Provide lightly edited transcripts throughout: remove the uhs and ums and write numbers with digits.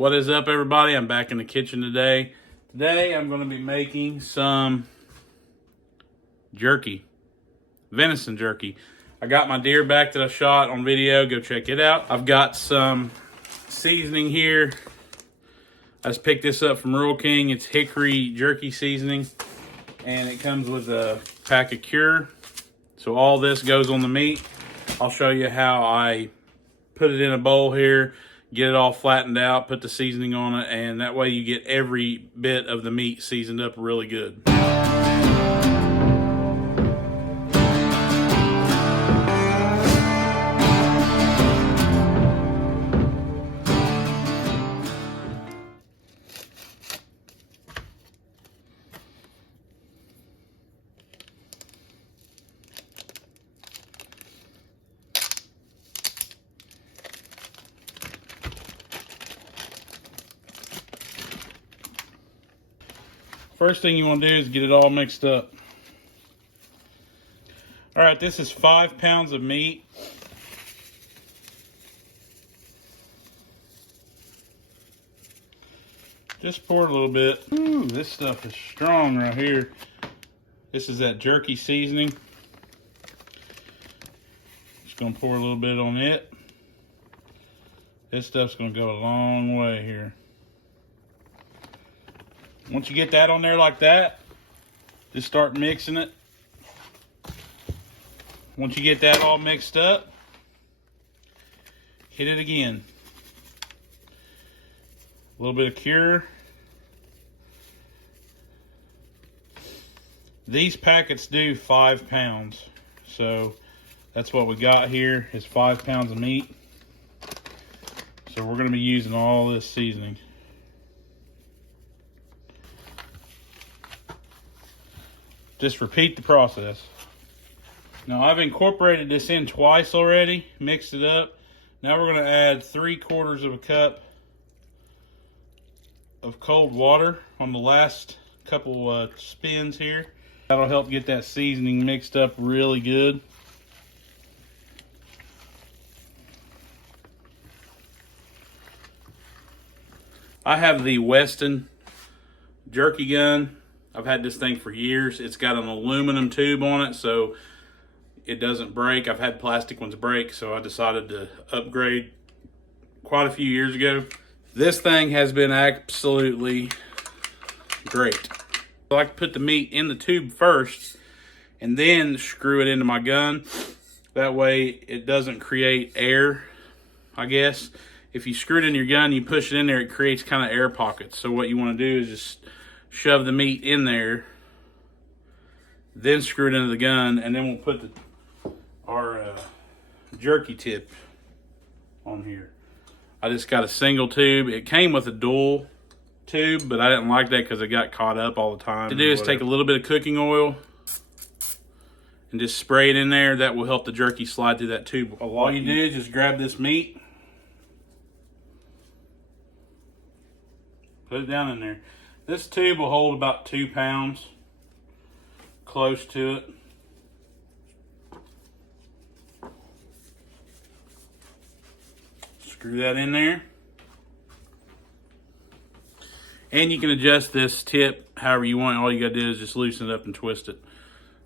What is up, everybody? I'm back in the kitchen today. Today I'm going to be making some jerky, venison jerky. I got my deer back that I shot on video. Go check it out. I've got some seasoning here. I just picked this up from Rural King. It's hickory jerky seasoning, and it comes with a pack of cure. So all this goes on the meat. I'll show you how I put it in a bowl here, get it all flattened out, put the seasoning on it, and that way you get every bit of the meat seasoned up really good. First thing you want to do is get it all mixed up. All right, this is 5 pounds of meat. Just pour a little bit. Ooh, this stuff is strong right here. This is that jerky seasoning. Just gonna pour a little bit on it. This stuff's gonna go a long way here. Once you get that on there like that, just start mixing it. Once you get that all mixed up, hit it again. A little bit of cure. These packets do 5 pounds. So that's what we got here is 5 pounds of meat. So we're gonna be using all this seasoning. Just repeat the process. Now I've incorporated this in twice already, mixed it up. Now we're gonna add 3/4 of a cup of cold water on the last couple spins here. That'll help get that seasoning mixed up really good. I have the Weston jerky gun. I've had this thing for years. It's got an aluminum tube on it so it doesn't break. I've had plastic ones break, so I decided to upgrade quite a few years ago. This thing has been absolutely great. I like to put the meat in the tube first and then screw it into my gun. That way it doesn't create air, I guess. If you screw it in your gun, you push it in there, it creates kind of air pockets. So what you want to do is just shove the meat in there, then screw it into the gun, and then we'll put our jerky tip on here. I just got a single tube. It came with a dual tube, but I didn't like that because it got caught up all the time. What to do is take a little bit of cooking oil and just spray it in there. That will help the jerky slide through that tube. All you do is just grab this meat, put it down in there. This tube will hold about 2 pounds, close to it. Screw that in there. And you can adjust this tip however you want. All you gotta do is just loosen it up and twist it.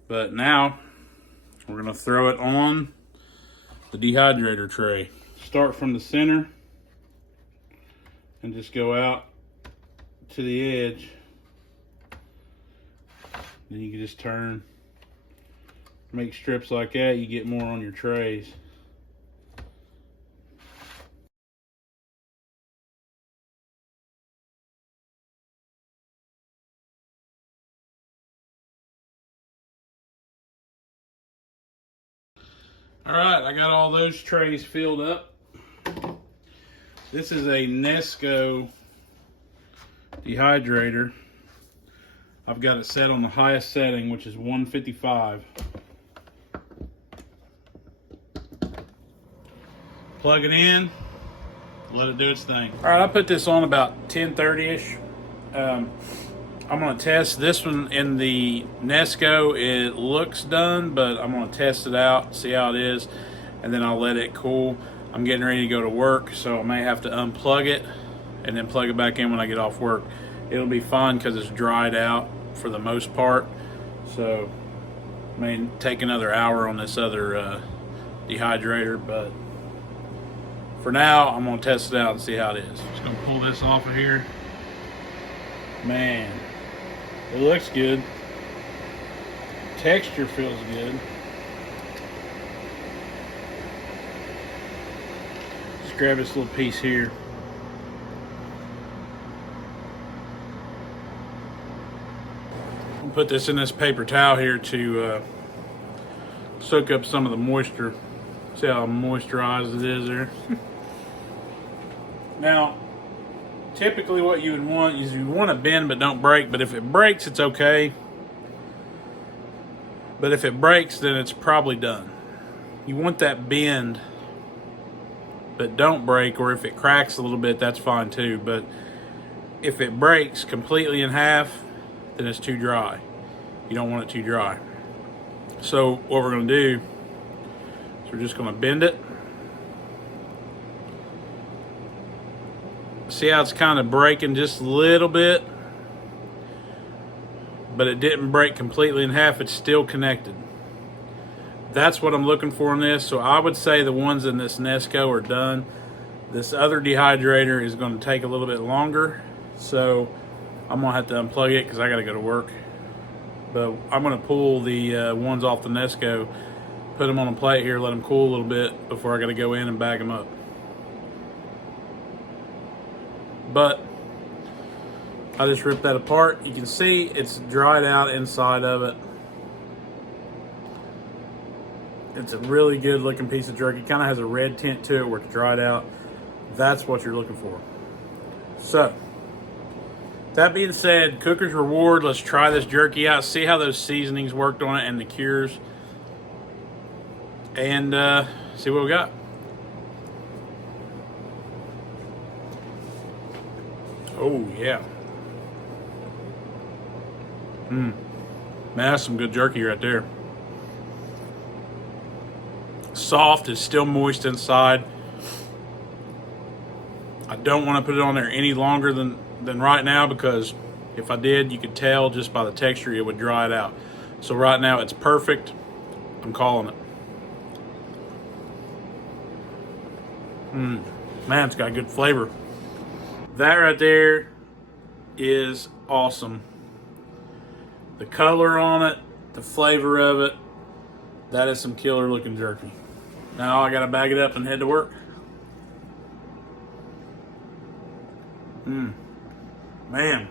But now, we're gonna throw it on the dehydrator tray. Start from the center and just go out to the edge. Then you can just turn, make strips like that. You get more on your trays. All right, I got all those trays filled up. This is a Nesco dehydrator. I've got it set on the highest setting, which is 155. Plug it in, let it do its thing. All right, I put this on about 10:30ish. I'm gonna test this one in the Nesco. It looks done, but I'm gonna test it out, see how it is, and then I'll let it cool. I'm getting ready to go to work, so I may have to unplug it and then plug it back in when I get off work. It'll be fine because it's dried out for the most part. So, I mean, take another hour on this other dehydrator, but for now, I'm gonna test it out and see how it is. Just gonna pull this off of here. Man, it looks good. Texture feels good. Just grab this little piece here. I'll put this in this paper towel here to soak up some of the moisture. See how moisturized it is there. Now, typically what you would want is you want to bend but don't break, but if it breaks, it's okay. But if it breaks, then it's probably done. You want that bend but don't break, or if it cracks a little bit, that's fine too. But if it breaks completely in half, then it's too dry. You don't want it too dry. So what we're going to do is we're just going to bend it. See how it's kind of breaking just a little bit, but it didn't break completely in half. It's still connected. That's what I'm looking for in this. So I would say the ones in this Nesco are done. This other dehydrator is going to take a little bit longer, so I'm going to have to unplug it because I got to go to work. But I'm going to pull the ones off the Nesco, put them on a plate here, let them cool a little bit before I got to go in and bag them up. But I just ripped that apart. You can see it's dried out inside of it. It's a really good looking piece of jerky. Kind of has a red tint to it where it's dried out. That's what you're looking for. So, that being said, Cooker's Reward, let's try this jerky out. See how those seasonings worked on it and the cures. And see what we got. Oh, yeah. Man, that's some good jerky right there. Soft, it's still moist inside. I don't want to put it on there any longer than right now, because if I did, you could tell just by the texture it would dry it out. So right now it's perfect. I'm calling it. Man, it's got good flavor. That right there is awesome. The color on it, the flavor of it, that is some killer looking jerky. Now I gotta bag it up and head to work. Man,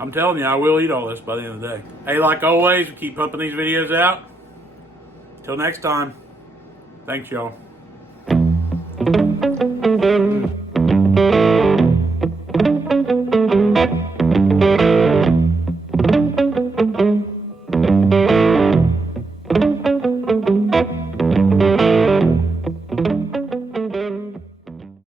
I'm telling you, I will eat all this by the end of the day. Hey, like always, we keep pumping these videos out. Till next time, thanks y'all.